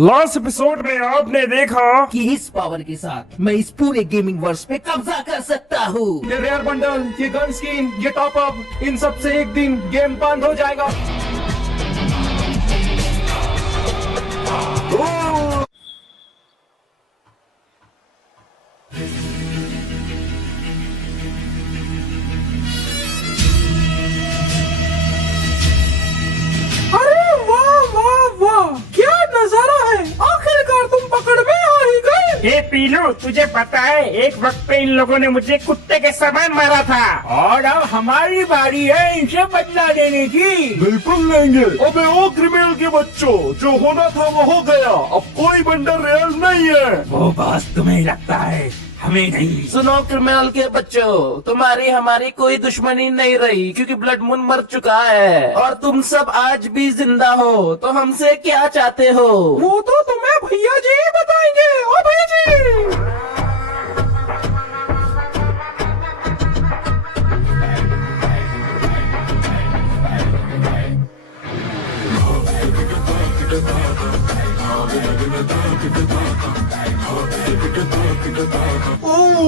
Last episode में आपने देखा कि इस पावर के साथ मैं इस पूरे गेमिंग वर्ष पे कब्जा कर सकता हूँ। ये रेयर बंडल, ये गन स्किन, ये टॉप अप, इन सब से एक दिन गेम बंद हो जाएगा। अरे वाह वाह वाह, क्या नजारा है। आखिरकार तुम पकड़ में आ ही गए। ये पीलू, तुझे पता है एक वक्त पे इन लोगों ने मुझे कुत्ते के समान मारा था और अब हमारी बारी है इनसे बदला लेने की। बिल्कुल लेंगे। अबे ओ क्रिमिनल के बच्चों, जो होना था वो हो गया। अब कोई बंडल रेयर नहीं है। वो बस तुम्हें लगता है, हमें नहीं। सुनो क्रिमिनल के बच्चों, तुम्हारी हमारी कोई दुश्मनी नहीं रही क्योंकि ब्लड मून मर चुका है और तुम सब आज भी जिंदा हो। तो हमसे क्या चाहते हो? वो तो तुम्हें भैया जी ही बताएंगे। ओ भैया जी,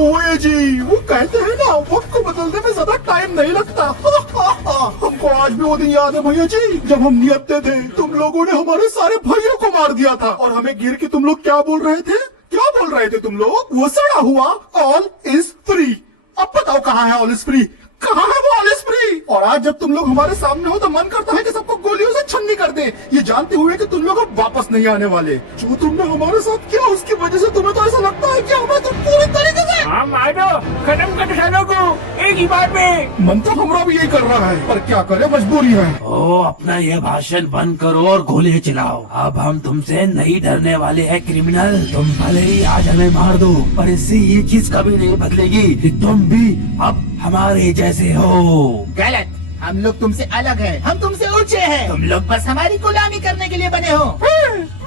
ओए जी, वो कहते हैं ना, वक्त को बदलने में ज्यादा टाइम नहीं लगता। हमको आज भी वो दिन याद है भैया जी, जब हम नियत्ते थे, तुम लोगों ने हमारे सारे भाइयों को मार दिया था और हमें गिर के तुम लोग क्या बोल रहे थे? क्या बोल रहे थे तुम लोग? वो सड़ा हुआ ऑल इज फ्री। अब बताओ कहाँ है ऑल इज फ्री? कहाँ है वो ऑल इज फ्री? और आज जब तुम लोग हमारे सामने हो तो मन करता है कि सबको गोलियों से छन्नी कर दे, ये जानते हुए कि तुम लोग अब वापस नहीं आने वाले। जो तुमने हमारे साथ किया उसकी वजह से तुम्हें तो ऐसा लगता है कि हमें तो पूरी तरीके से हाँ मारो, खत्म कर दुश्मनों को एक ही बार में। मन तो हमारा भी यही कर रहा है, पर क्या करे, मजबूरी है। ओ, अपना ये भाषण बंद करो और गोली चलाओ। अब हम तुमसे नहीं डरने वाले हैं क्रिमिनल। तुम भले ही आज हमें मार दो, पर इससे ये चीज कभी नहीं बदलेगी कि तुम भी अब हमारे जैसे हो। गलत, हम लोग तुमसे अलग हैं, हम तुमसे ऊंचे हैं। तुम लोग बस हमारी गुलामी करने के लिए बने हो।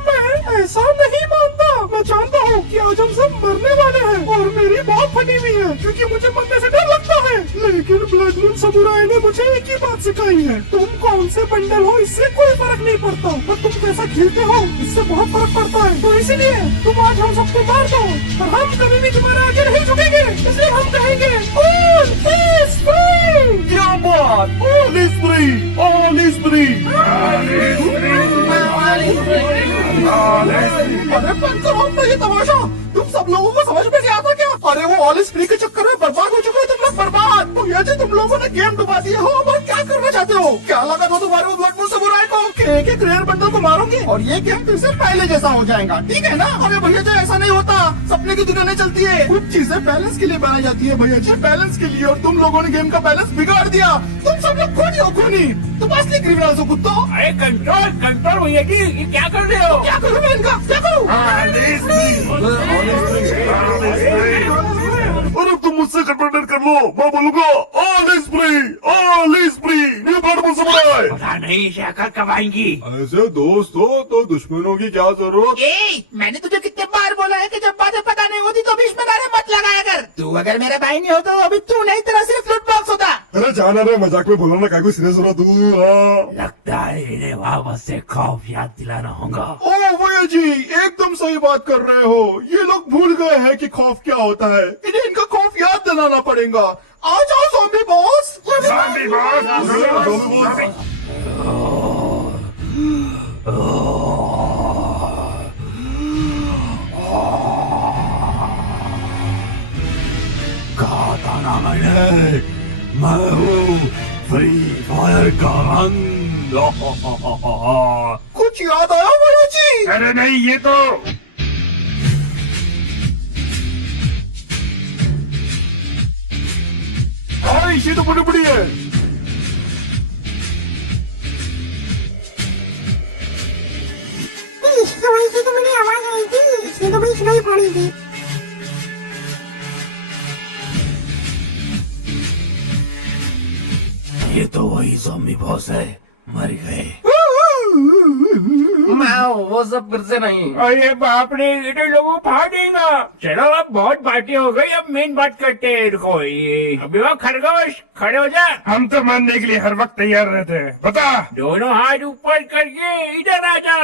मैं ऐसा नहीं मानता। मैं जानता हूँ कि आज हम सब मरने वाले हैं और मेरी बहुत फटी हुई है क्योंकि मुझे मरने से डर लगता है। लेकिन ब्लड मून समुराई ने मुझे एक ही बात सिखाई है, तुम कौन से बंडल हो इससे कोई फर्क नहीं पड़ता, पर तुम कैसा खेलते हो इससे बहुत फर्क पड़ता है। तो इसलिए तुम आज हम सबको मार दो, पर हम कभी भी तुम्हारे आगे नहीं झुकेंगे। इसलिए हम कहेंगे ऑल इज फ्री। क्या बात, all is free, all is free. अरे बंद करो अपना ये तमाशा। तुम सब लोगों को समझ में नहीं आता क्या? अरे वो ऑल इज फ्री के चक्कर में बर्बाद हो चुके हो तुम लोग, बर्बाद। भैया जी, तुम लोगों ने गेम डुबा दिया हो और क्या करना चाहते हो? क्या लगा था तुम्हारे वो ब्लड मून समुराई को कि एक एक रेयर बंडल को मारोगे और ये गेम फिर से पहले जैसा हो जाएगा, ठीक है ना? अरे भैया जी, ऐसा नहीं होता। सपने की दुनिया नहीं चलती है, कुछ चीजें बैलेंस के लिए बनाई जाती है भैया जी, बैलेंस के लिए। और तुम लोगों ने गेम का बैलेंस बिगाड़ दिया। तुम सब लोग खूनी हो, खूनी। तुम असली क्रिमिनल्स हो कुत्तों। अरे कंट्रोल कंट्रोल भैया जी, ये क्या कर रहे हो? क्या करूँ मैं इनका, क्या करूँ? अरे तुम मुझसे कन्वर्ट कर लो, मैं बोलूंगा all is free, all is free. ये ब्लड मून समुराई। पता नहीं इसे अकल कब आएंगी। ऐसे दोस्त हो तो दुश्मनों की क्या जरूरत? मैंने तुझे कितने बार बोला है कि जब बातें पता नहीं होती तो बीच में गाने मत लगाया कर। तू अगर मेरा भाई नहीं होता तो अभी तू नहीं, तेरा सिर्फ लूट बॉक्स होता। अरे जाना रे, मजाक में बोलो ना, क्या कोई सीरियस हो रहा तू? लगता है इन्हें वापस से खौफ याद दिलाना होगा। ओ भैया जी, एकदम सही बात कर रहे हो। ये लोग भूल गए हैं कि खौफ क्या होता है। इन्हें इनका खौफ याद दिलाना पड़ेगा। आ जाओ zombie boss. Zombie boss. Zombie boss. कहा था ना मैंने, मैं हूँ फ्री फायर का रंग। कुछ याद आया भैया जी? अरे नहीं, ये तो ये तो बड़ी बड़ी है। हवाई की तो मुझे आवाज आई थी, इसने तो भाई सुनाई पड़ी थी। ये तो वही ज़ॉम्बी बॉस है, मर गए। माओ, वो सब फिर से नहीं। अरे बाप रे, ये तो लोगों फाड़ देगा। चलो अब बहुत बातें हो गई, अब मेन बात करते हैं। देखो ये अभी वो खरगोश खड़े हो जा। हम तो मानने के लिए हर वक्त तैयार रहते हैं। बता। दोनों हाथ ऊपर करके इधर आ जा।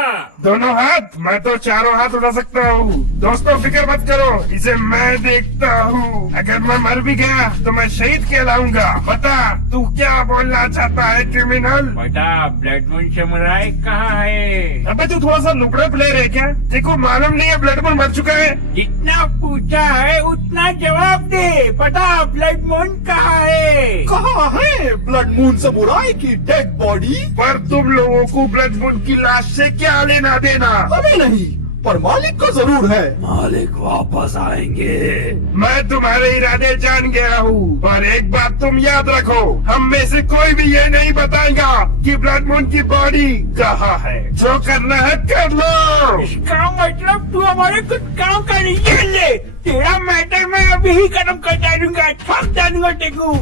दोनों हाथ? मैं तो चारों हाथ उठा सकता हूँ। दोस्तों फिक्र मत करो, इसे मैं देखता हूँ। अगर मैं मर भी गया तो मैं शहीद कहलाऊंगा। बता तू क्या बोलना चाहता है क्रिमिनल? बता ब्लड मून समुराई कहाँ है? अबे तू थोड़ा सा नुकड़ा प्लेयर है क्या? देखो मालूम नहीं है ब्लड मून मर चुका है। जितना पूछा है उतना जवाब दे। बता ब्लड मून कहाँ है? कहाँ है ब्लड मून समुराई की डेड बॉडी? पर तुम लोगों को ब्लड मून की लाश से क्या लेना देना? अभी नहीं, पर मालिक को जरूर है। मालिक वापस आएंगे। मैं तुम्हारे इरादे जान गया हूँ, पर एक बात तुम याद रखो, हम में से कोई भी ये नहीं बताएगा कि ब्लड मून की बॉडी कहाँ है। जो करना है कर लो। इसका मतलब तू हमारे कुछ काम कर रही है। ले तेरा मैटर मैं अभी ही खत्म कर डालूंगा। थक डालूंगा तेको।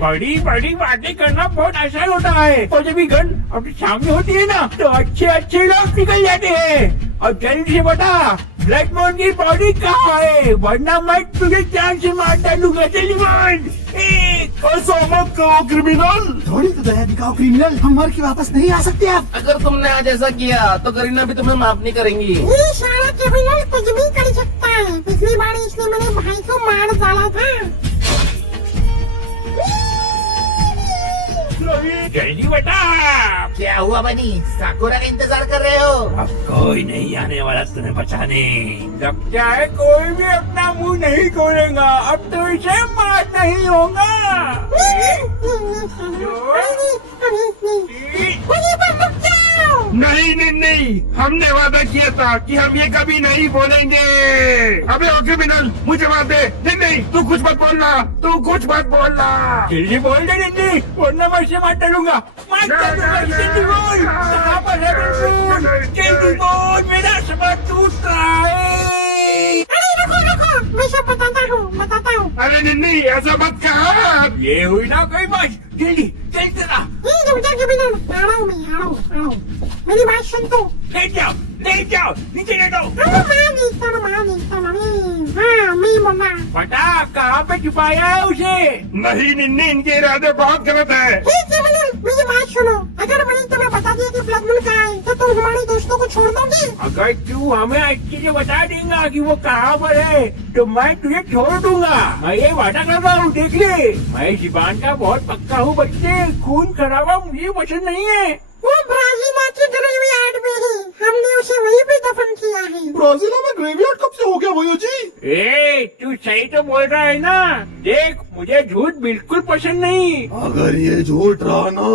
बड़ी बड़ी बातें करना बहुत आसान होता है, और जब भी गन अपने सामने होती है ना तो अच्छे अच्छे लोग निकल जाते हैं। और जल्दी से बता ब्लड मून की बॉडी कहाँ है, वरना मैं तुझे जान से मार डालूंगा। जल्दी बोल। ऐसा मत करो क्रिमिनल। थोड़ी तो दया दिखाओ क्रिमिनल, हम मर के वापस नहीं आ सकते आप। अगर तुमने आज ऐसा किया तो करीना भी तुम्हें माफ नहीं करेंगी। ये सारा क्रिमिनल कुछ भी कर सकता है। पिछली बार इसने मेरे भाई को मार डाला था। जल्दी बता। क्या हुआ बनी? साकुरा का इंतजार कर रहे हो? अब कोई नहीं आने वाला तुम्हें बचाने। लगता है कोई भी अपना मुंह नहीं खोलेगा। अब तो इसे मार नहीं होगा। नहीं नहीं नहीं, हमने वादा किया था कि हम ये कभी नहीं बोलेंगे। अबे ओ क्रिमिनल, मुझे मार दे। नहीं नहीं, तू कुछ मत बोलना, तू कुछ मत बोलना। जल्दी बोल दे नंदी, वरना मैं इसे मार डालूंगा। मार डालूंगा। जल्दी बोल, कहाँ पर है बिल्कुल? जल्दी बोल, मेरा सबक टूट रहा है। अरे रुको रुको, मैं सब बताता हूँ। अरे नहीं नहीं, ऐसा मत कहा। ये हुई ना कोई बात। जल्दी चल तेरा। ये रुक जा क्रिमिनल, आ रहा हूँ मैं, आ रहा हूँ। मेरी बात सुन तू। ले जाओ नीचे ले दो। हाँ मैं बोला। बता कहाँ पे छुपाया है उसे? नहीं निन्नी, इनके इरादे बहुत गलत है। मेरी बात सुनो, अगर मैंने तुम्हें बता दिया कि ब्लड मून कहाँ है तो तुम हमारे दोस्तों को छोड़ दोगे? अगर तू हमें अच्छे से बता देगा कि वो कहाँ पर है तो मैं तुझे छोड़ दूंगा। मैं ये वादा कर रहा हूँ, देख ले। मैं जीवान का बहुत पक्का हूँ बच्चे। खून खराबा मुझे पसंद नहीं है। वो ब्राजीला की ग्रेवयार्ड में है, हमने उसे वहीं पे दफन किया है। ब्राजील में ग्रेवयार्ड कब से हो गया भैया जी? ए तू सही तो बोल रहा है ना। देख मुझे झूठ बिल्कुल पसंद नहीं। अगर ये झूठ रहा ना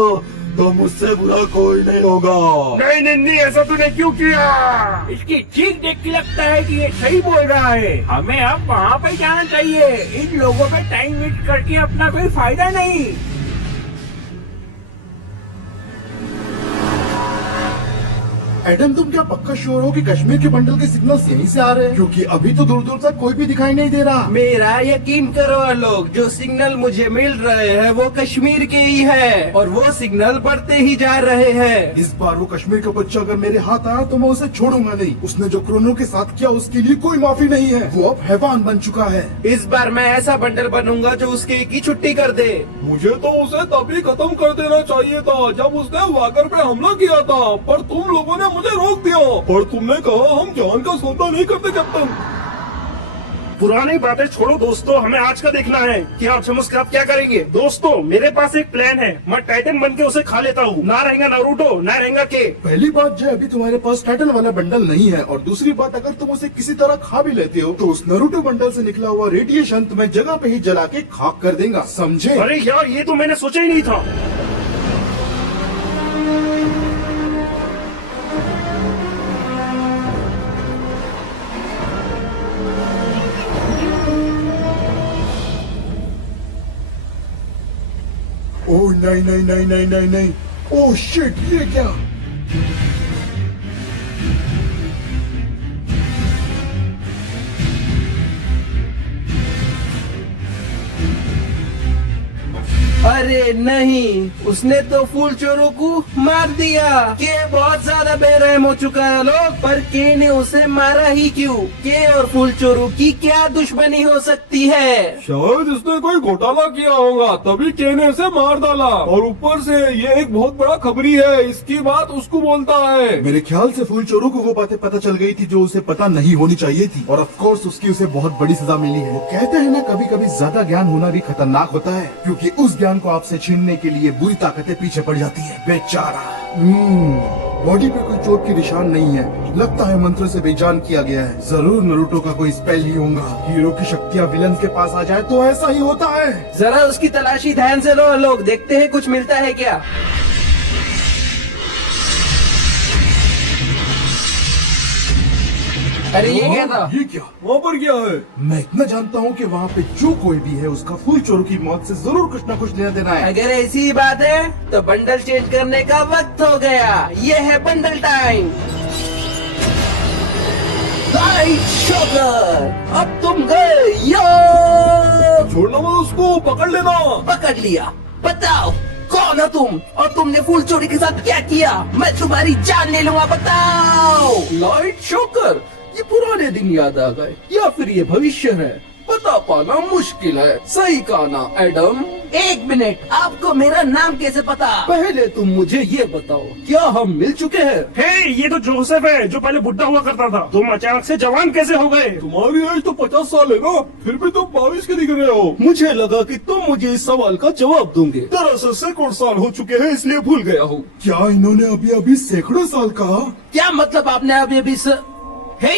तो मुझसे बुरा कोई नहीं होगा। नहीं निन्नी, ऐसा तूने क्यों किया? इसकी चीख देख के लगता है कि ये सही बोल रहा है। हमें अब वहाँ पे जाना चाहिए। इन लोगों पे टाइम वेस्ट करके अपना कोई फायदा नहीं। एडम, तुम क्या पक्का श्योर हो कि कश्मीर के बंडल के सिग्नल्स यहीं से आ रहे हैं? क्योंकि अभी तो दूर दूर तक कोई भी दिखाई नहीं दे रहा। मेरा यकीन करो लोग, जो सिग्नल मुझे मिल रहे हैं वो कश्मीर के ही है, और वो सिग्नल बढ़ते ही जा रहे हैं। इस बार वो कश्मीर का बच्चा अगर मेरे हाथ आया तो मैं उसे छोड़ूंगा नहीं। उसने जो क्रोनो के साथ किया उसके लिए कोई माफी नहीं है। वो अब हैवान बन चुका है। इस बार मैं ऐसा बंडल बनूंगा जो उसके एक ही छुट्टी कर दे। मुझे तो उसे तभी खत्म कर देना चाहिए था जब उसने वागर पे हमला किया था, पर तुम लोगों ने मुझे रोक दिया। पर तुमने कहा हम जान का सौदा नहीं करते कैप्टन। पुरानी बातें छोड़ो दोस्तों, हमें आज का देखना है कि आज हम उसके साथ क्या करेंगे। दोस्तों मेरे पास एक प्लान है, मैं टाइटन बन के उसे खा लेता हूँ। ना रहेगा नारुतो, ना रहेगा के। पहली बात जो अभी तुम्हारे पास टाइटन वाला बंडल नहीं है, और दूसरी बात अगर तुम उसे किसी तरह खा भी लेते हो तो उस नारुतो बंडल से निकला हुआ रेडिएशन तुम्हें जगह पे ही जला के खाक कर देगा, समझे? अरे यार, ये तो मैंने सोचा ही नहीं था। ओह नहीं नहीं नहीं नहीं नहीं नहीं, ओह शिट, ये क्या? अरे नहीं, उसने तो फूल चोरों को मार दिया। के बहुत ज्यादा बेरहम हो चुका है लोग, पर के ने उसे मारा ही क्यों? के और फूल चोरों की क्या दुश्मनी हो सकती है? शायद इसने कोई घोटाला किया होगा, तभी के ने इसे मार डाला। और ऊपर से ये एक बहुत बड़ा खबरी है, इसकी बात उसको बोलता है। मेरे ख्याल से फूल चोरों को वो बातें पता चल गई थी जो उसे पता नहीं होनी चाहिए थी, और ऑफ कोर्स उसकी उसे बहुत बड़ी सजा मिली है। वो कहते हैं ना, कभी कभी ज्यादा ज्ञान होना भी खतरनाक होता है, क्योंकि उस ज्ञान को आपसे छीनने के लिए बुरी ताकतें पीछे पड़ जाती है। बेचारा। बॉडी पे कोई चोट की निशान नहीं है, लगता है मंत्र से बेजान किया गया है। जरूर नारुतो का कोई स्पेल ही होगा। हीरो की शक्तियाँ विलन के पास आ जाए तो ऐसा ही होता है। जरा उसकी तलाशी ध्यान से लो लोग, देखते हैं कुछ मिलता है क्या। अरे ये क्या था? ये क्या? वहाँ पर क्या है? मैं इतना जानता हूँ कि वहाँ पे जो कोई भी है उसका फूल चोरों की मौत से जरूर कुछ न कुछ लेना देना है। अगर ऐसी बात है तो बंडल चेंज करने का वक्त हो गया। ये है बंडल टाइम। लाइट शॉकर, अब तुम गए। यो, छोड़ना मत उसको, पकड़ लेना। पकड़ लिया। बताओ कौन हो तुम, और तुमने फूल चोरी के साथ क्या किया? मैं तुम्हारी जान ले लूंगा, बताओ। लाइट शॉकर, ये पुराने दिन याद आ गए या फिर ये भविष्य है? पता पाना मुश्किल है। सही कहा ना एडम? एक मिनट, आपको मेरा नाम कैसे पता? पहले तुम मुझे ये बताओ, क्या हम मिल चुके हैं? हे, ये तो जोसेफ है जो पहले बुढ़ा हुआ करता था। तुम अचानक से जवान कैसे हो गए? तुम्हारी एज तो 50 साल है ना, फिर भी तुम 22 के दिख रहे हो। मुझे लगा कि तुम मुझे इस सवाल का जवाब दोगे। दरअसल सैकड़ों साल हो चुके हैं, इसलिए भूल गया हूँ। क्या इन्होंने अभी अभी सैकड़ों साल कहा? क्या मतलब आपने अभी अभी हे,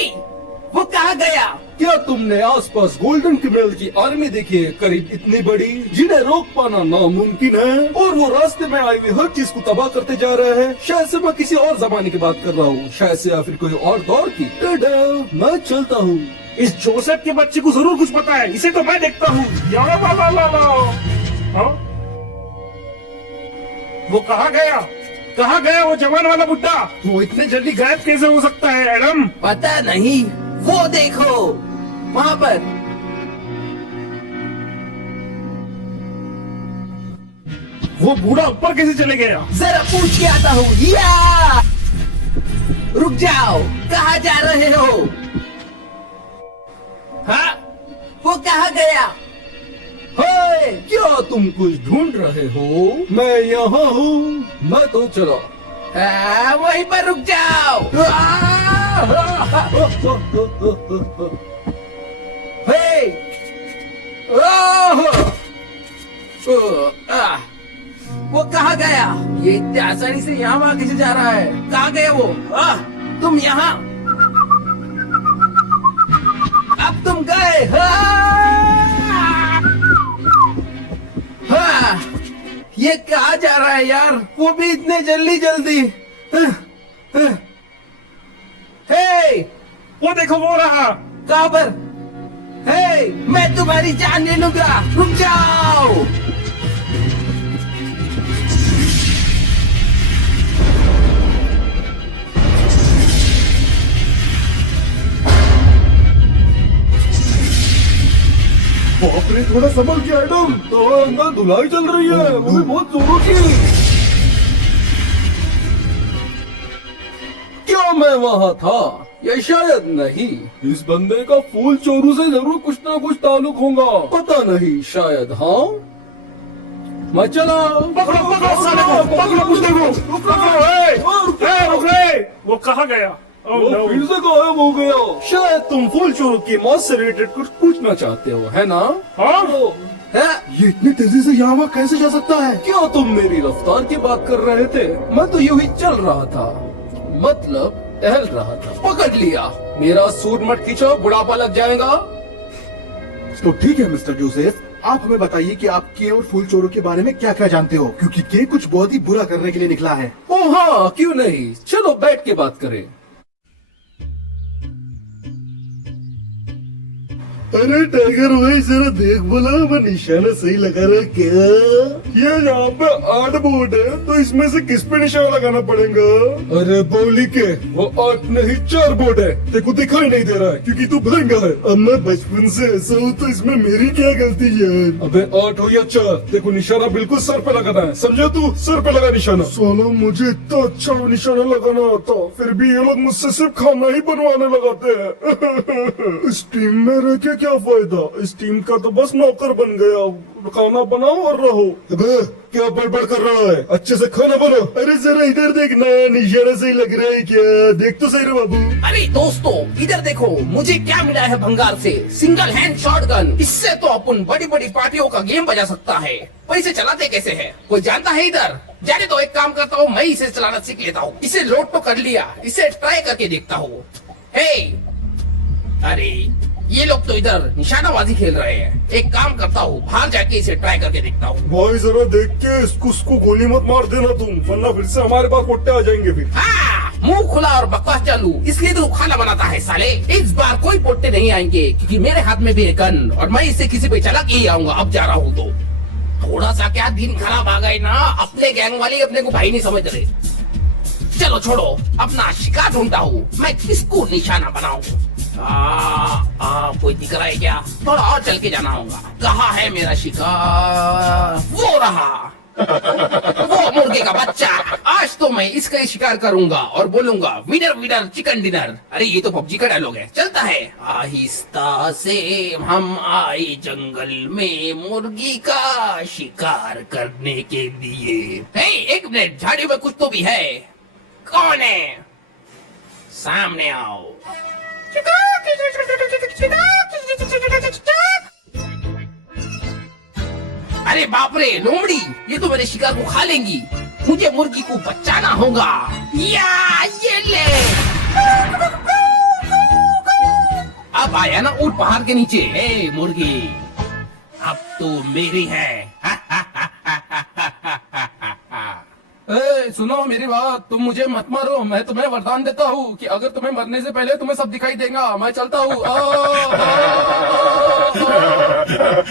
वो कहाँ गया? क्या तुमने आसपास गोल्डन क्रिमिनल की आर्मी देखी है, करीब इतनी बड़ी, जिन्हें रोक पाना नामुमकिन है, और वो रास्ते में आई हुई हर चीज को तबाह करते जा रहे हैं? शायद से मैं किसी और जमाने की बात कर रहा हूँ, शायद से या फिर कोई और दौर की। टाटा, मैं चलता हूँ। इस जोसेफ के बच्चे को जरूर कुछ पता है, इसे तो मैं देखता हूँ। हाँ? वो कहाँ गया? कहाँ गया वो जवान वाला बुड्ढा? वो इतने जल्दी गायब कैसे हो सकता है एडम? पता नहीं, वो देखो वहाँ पर। वो बूढ़ा ऊपर कैसे चले गया? जरा पूछ के आता हूँ। या रुक जाओ, कहाँ जा रहे हो? हाँ, वो कहाँ गया? हे, क्या तुम कुछ ढूंढ रहे हो? मैं यहाँ हूँ। मैं तो चलो। वहीं पर रुक जाओ। हे, वो कहाँ गया? ये इतनी आसानी से यहाँ वहाँ कैसे जा रहा है? कहाँ गया वो? तुम यहाँ? अब तुम गए? ये कहाँ जा रहा है यार? वो भी इतने जल्दी जल्दी। हे, वो देखो, वो रहा। कहाँ पर? हे, मैं तुम्हारी जान ले लूंगा, रुक जाओ। बाप रे, थोड़ा संभल के एडम, तो अंदर धुलाई चल रही है, वो भी बहुत जोरों की। क्या मैं वहाँ था? या शायद नहीं। इस बंदे का फूल चोरों से जरूर कुछ ना कुछ ताल्लुक होगा। पता नहीं, शायद हाँ। मैं चला। पकड़ो पकड़ो साले को, पकड़ो बुड्ढे को, पकड़ो। रुक रे। वो कहाँ गया? वो फिर से गायब हो गया। शायद तुम फूल चोरों की मौत से रिलेटेड कुछ पूछना चाहते हो, है ना? हाँ? है? ये इतनी तेजी से यहाँ वहाँ कैसे जा सकता है? क्या तुम मेरी रफ्तार की बात कर रहे थे? मैं तो यूं ही चल रहा था, मतलब टहल रहा था। पकड़ लिया। मेरा सूट मत खींचो, बुढ़ापा लग जाएगा। तो ठीक है मिस्टर जोसेफ, आप हमें बताइए कि आप के और फूल चोरों के बारे में क्या क्या जानते हो, क्योंकि के कुछ बहुत ही बुरा करने के लिए निकला है। ओ हाँ, क्यों नहीं, चलो बैठ के बात करें। अरे टाइगर भाई जरा देख बोला मैं निशाना सही लगा रहा क्या? ये यहाँ पे 8 बोर्ड है तो इसमें से किस पे निशाना लगाना पड़ेगा? अरे बोली के वो 8 नहीं 4 बोर्ड है, तेको दिखाई नहीं दे रहा है क्योंकि तू भंगा है। अब मैं बचपन से ऐसा हूँ तो इसमें मेरी क्या गलती यार? अबे 8 हो या 4, देखो निशाना बिल्कुल सर पे लगाना है, समझा तू? सर पे लगा निशाना। साला मुझे इतना अच्छा निशाना लगाना आता, फिर भी ये लोग मुझसे सिर्फ खाना ही बनवाने लगाते हैं। इस टीम में रह के क्या फायदा? इस टीम का तो बस नौकर बन गया, खाना बनाओ और रहो। अबे क्या बड़बड़ कर रहा है? अच्छे से खाना बनाओ। अरे जरा इधर देखना, निशाना सही लग रहा है क्या? देख तो सही रे बाबू। अरे दोस्तों इधर देखो, मुझे क्या मिला है भंगार से, सिंगल हैंड शॉटगन। इससे तो अपन बड़ी बड़ी पार्टियों का गेम बजा सकता है। पर इसे चलाते कैसे है? कोई जानता है इधर? जाने तो एक काम करता हूँ, मैं इसे चलाना सीख लेता हूँ। इसे लोड तो कर लिया, इसे ट्राई करके देखता हूँ। हे अरे ये लोग तो इधर निशानाबाजी खेल रहे हैं। एक काम करता हूँ, बाहर जाके इसे ट्राई करके देखता हूँ। भाई जरा देख के इसको गोली मत मार देना तुम, वरना फिर से हमारे पास पोट्टे आ जाएंगे फिर। हाँ, मुंह खुला और बकवास चालू, इसलिए तो खाना बनाता है साले। इस बार कोई पोट्टे नहीं आएंगे क्योंकि मेरे हाथ में भी है गन और मैं इससे किसी पे चला के ही आऊंगा। अब जा रहा हूँ तो थोड़ा सा क्या दिन खराब आ गए ना, अपने गैंग वाले अपने को भाई नहीं समझ रहे। चलो छोड़ो, अपना शिकार ढूंढता हूँ, मैं किसको निशाना बनाऊं? कोई दिख रहा है क्या? थोड़ा और चल के जाना होगा। कहाँ है मेरा शिकार? वो रहा, वो मुर्गे का बच्चा। आज तो मैं इसका ही शिकार करूंगा और बोलूंगा विनर विनर चिकन डिनर। अरे ये तो पबजी का डायलॉग है। चलता है, आहिस्ता से हम आए जंगल में मुर्गी का शिकार करने के लिए। हे एक मिनट, झाड़ी में कुछ तो भी है। कौन है? सामने आओ। अरे बाप रे लोमड़ी, ये तो मेरे शिकार को खा लेंगी। मुझे मुर्गी को बचाना होगा। या ये ले, अब आया ना ऊंट पहाड़ के नीचे। ए मुर्गी, अब तो मेरी है। ए, सुनो मेरी बात, तुम मुझे मत मारो। मैं तुम्हें वरदान देता हूँ कि अगर तुम्हें मरने से पहले तुम्हें सब दिखाई देगा। मैं चलता हूँ।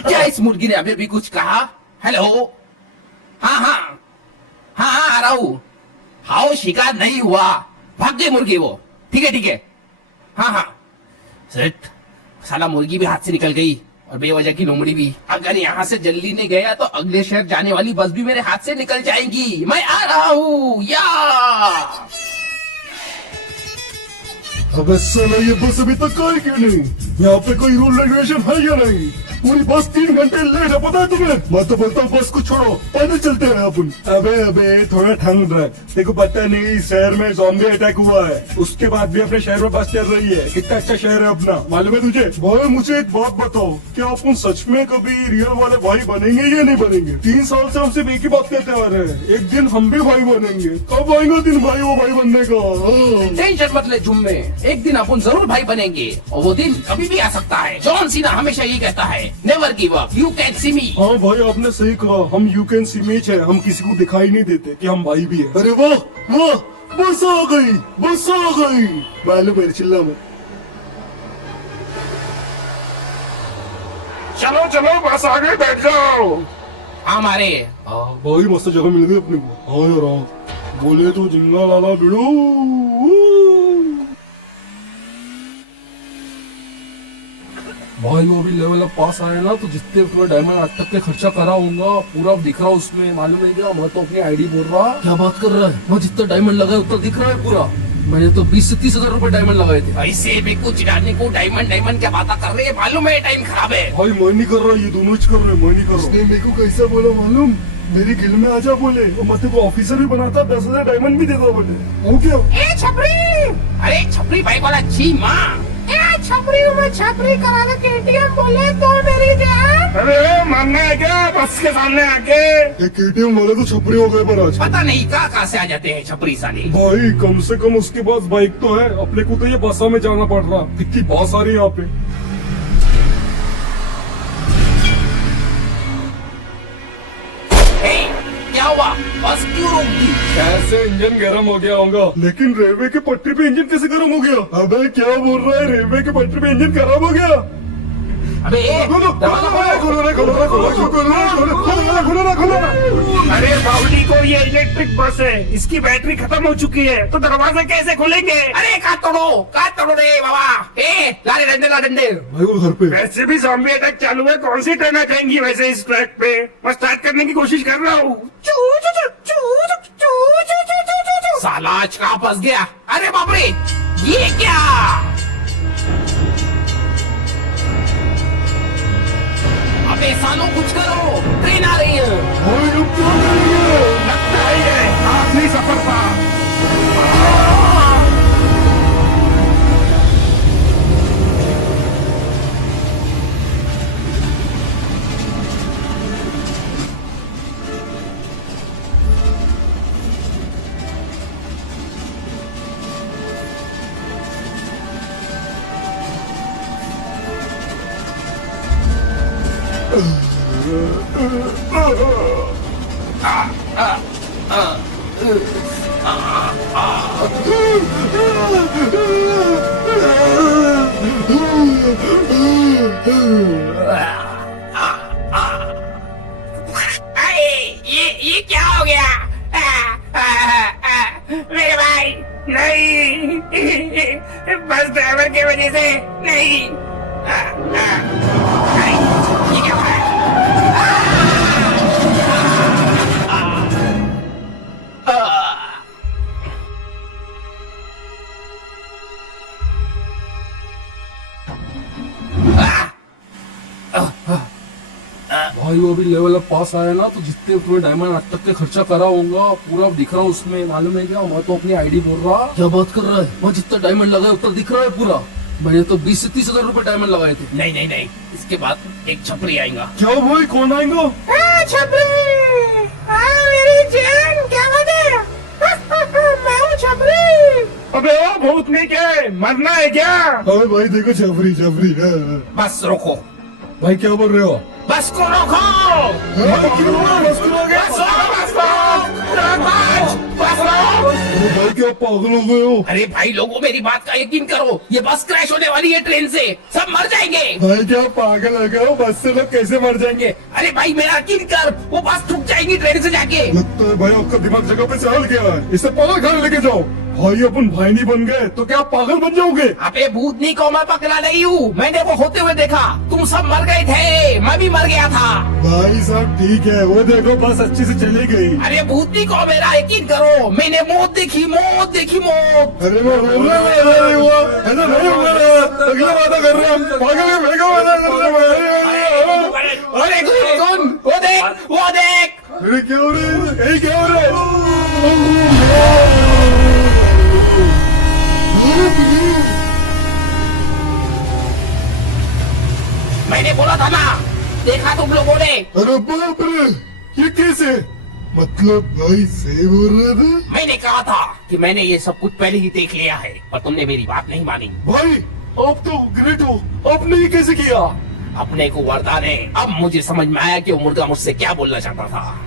क्या इस मुर्गी ने अभी भी कुछ कहा? हेलो, हाँ हाँ हाँ हाँ आ रहा हूँ। हाँ शिकार नहीं हुआ, भाग गई मुर्गी वो। ठीक है ठीक है, हाँ हाँ। सेट, साला मुर्गी भी हाथ से निकल गई और बेवजह की लोमड़ी भी। अगर यहाँ से जल्दी नहीं गया तो अगले शहर जाने वाली बस भी मेरे हाथ से निकल जाएगी। मैं आ रहा हूँ या। अबे साला ये बस अभी तक आई क्यों नहीं? यहाँ पे कोई रूल रेगुलेशन है या नहीं? पूरी बस 3 घंटे लेट है, पता है तुम्हें? मैं तो बोलता हूँ बस को छोड़ो, पैदल चलते हैं अपन। अबे थोड़ा ठंड रहा, देखो पता नहीं शहर में ज़ॉम्बी अटैक हुआ है, उसके बाद भी अपने शहर में बस चल रही है। कितना अच्छा शहर है अपना, मालूम है तुझे? भाई मुझे एक बात बताओ, क्या अपन सच में कभी रियल वाले भाई बनेंगे या नहीं बनेंगे? 3 साल से हम सिर्फ एक ही बात कहते आ रहे हैं, एक दिन हम भी भाई बनेंगे। कब आएगा दिन भाई वो भाई बनने का? टेंशन मत ले जुम्मे, एक दिन अपन जरूर भाई बनेंगे और वो दिन कभी भी आ सकता है। जॉन सीना हमेशा यही कहता है, never give up, you can see me. हाँ भाई आपने सही कहा, हम यू कैन सी मी है, हम किसी को दिखाई नहीं देते कि हम भाई भी हैं। अरे वाह वाह, बस आ गई, बस आ गई। मालूम है, चिल्ला में। चलो चलो बस आगे बैठ जाओ। हमारे भाई मस्त जगह मिल गई अपने को। हाँ यार हाँ, बोले तो जिंगा लाला बिड़ू। भाई वो भी लेवल अप पास आया ना, तो जितने तुम्हें डायमंड आज तक के खर्चा करा होगा पूरा दिख रहा उसमें। मालूम है क्या? मैं तो अपनी आईडी बोल रहा। क्या बात कर रहा है? मैं जितना डायमंड लगाया उतना दिख रहा है पूरा। मैंने तो 20 से 30 हजार रुपए डायमंड लगाए थे। ऐसे भी कुछ जाने को डायमंड डायमंड क्या बात कर रहे हैं? मालूम है टाइम खराब है। भाई मैं नहीं कर रहा, ये दोनों ही कर रहे, मैं नहीं कर रहा। उसने मेरे को कैसा बोला मालूम? मेरी गिल में आजा बोले, और मैं तेरे को ऑफिसर भी बनाता, 10,000 डायमंड भी देता बोले। वो क्या? ए छपरी, अरे छपरी भाई वाला जी माँ। ए छपरी में छपरी कराने के एटीएम बोले तो मेरी जान। अरे मानना है क्या बस के सामने आके? केटीएम वाले तो छपरी हो गए पर आज। पता नहीं कहाँ से आ जाते हैं छपरी साले। भाई कम से कम उसके पास बाइक तो है, अपने को तो ये बसा में जाना पड़ रहा। कितनी बस आ रही है यहाँ पे। क्या हुआ? बस क्यों रोक दी? कैसे इंजन गर्म हो गया होगा। लेकिन रेलवे के पटरी पे इंजन कैसे गर्म हो गया? अबे क्या बोल रहा है? रेलवे के पटरी पे इंजन खराब हो गया? अबे दरवाजा खोलो। अरे बाउली को ये इलेक्ट्रिक बस है, इसकी बैटरी खत्म हो चुकी है, तो दरवाजे कैसे खुलेंगे? अरे का तोड़ो रे बाबा। ला डंडे। भाई वो घर पे वैसे भी ज़ॉम्बी अटैक चालू है, कौन सी ट्रेन जाएंगी वैसे इस ट्रैक पे? मैं स्टार्ट करने की कोशिश कर रहा हूँ। साला आज कहाँ फंस गया? अरे बाप रे, ये क्या? अबे सालों कुछ करो, ट्रेन आ रही है। लगता है ये आखिरी सफर था। ये क्या हो गया? मेरे भाई नहीं, बस ड्राइवर की वजह से नहीं। ये क्या हो रहा है? भाई वो अभी लेवल अप पास आया ना, तो जितने तुम्हें डायमंड आज तक के खर्चा करा होगा पूरा दिख रहा उसमें। मालूम है क्या, मैं तो अपनी आईडी बोल रहा। क्या बात कर रहा है? मैं जितना डायमंड लगाया उतना दिख रहा है पूरा। मैंने तो 20 से 30 हजार रुपए डायमंड लगाए थे। नहीं, इसके बाद एक छपरी आएगा। क्या भाई कौन आएगा? छपरी, मेरी जान, क्या बात है? मैं हूँ छपरी। अबे ओ भूतनी के मरना है क्या? अरे भाई देखो छपरी बस रोको, भाई क्या बोल रहे हो? बस को रोको। भाई क्या पागल हो गए हो? अरे भाई लोगों, मेरी बात का यकीन करो, ये बस क्रैश होने वाली है ट्रेन से, सब मर जाएंगे। भाई क्या पागल हो गए हो? बस से लोग कैसे मर जाएंगे? अरे भाई मेरा यकीन कर, वो बस ठुक जाएगी ट्रेन से जाके। लगता है भाई आपका दिमाग जगह पे से हल गया है। इसे पागल खाने लेके जाओ। भाई अपन भाई नहीं बन गए तो क्या पागल बन जाओगे? अबे भूतनी को मैं पकड़ा नहीं हूँ, मैंने वो होते हुए देखा। तुम सब मर गए थे, मैं भी मर गया था। भाई साहब ठीक है, वो देखो बस अच्छी से चली गई। अरे भूतनी को मेरा यकीन करो, मैंने मौत देखी मौत। अरे मैं बोल रहा हूँ ऐसा नहीं हुआ, ऐसा नहीं हुआ। अगला वादा कर रहे हैं हम, पागल है, मैं क्या वादा कर रहे हैं? अरे सुन, वो देख। अरे क्या हो रहा है? यही क्या हो रहा है? मैंने बोला था ना, देखा तुम लोगों ने? अरे बाप रे, ये कैसे? मतलब भाई सही बोल रहे थे? मैंने कहा था कि मैंने ये सब कुछ पहले ही देख लिया है, पर तुमने मेरी बात नहीं मानी। भाई आप तो ग्रेट हो, आपने ये कैसे किया? अपने को वरदान है। अब मुझे समझ में आया कि वो मुर्गा मुझसे क्या बोलना चाहता था।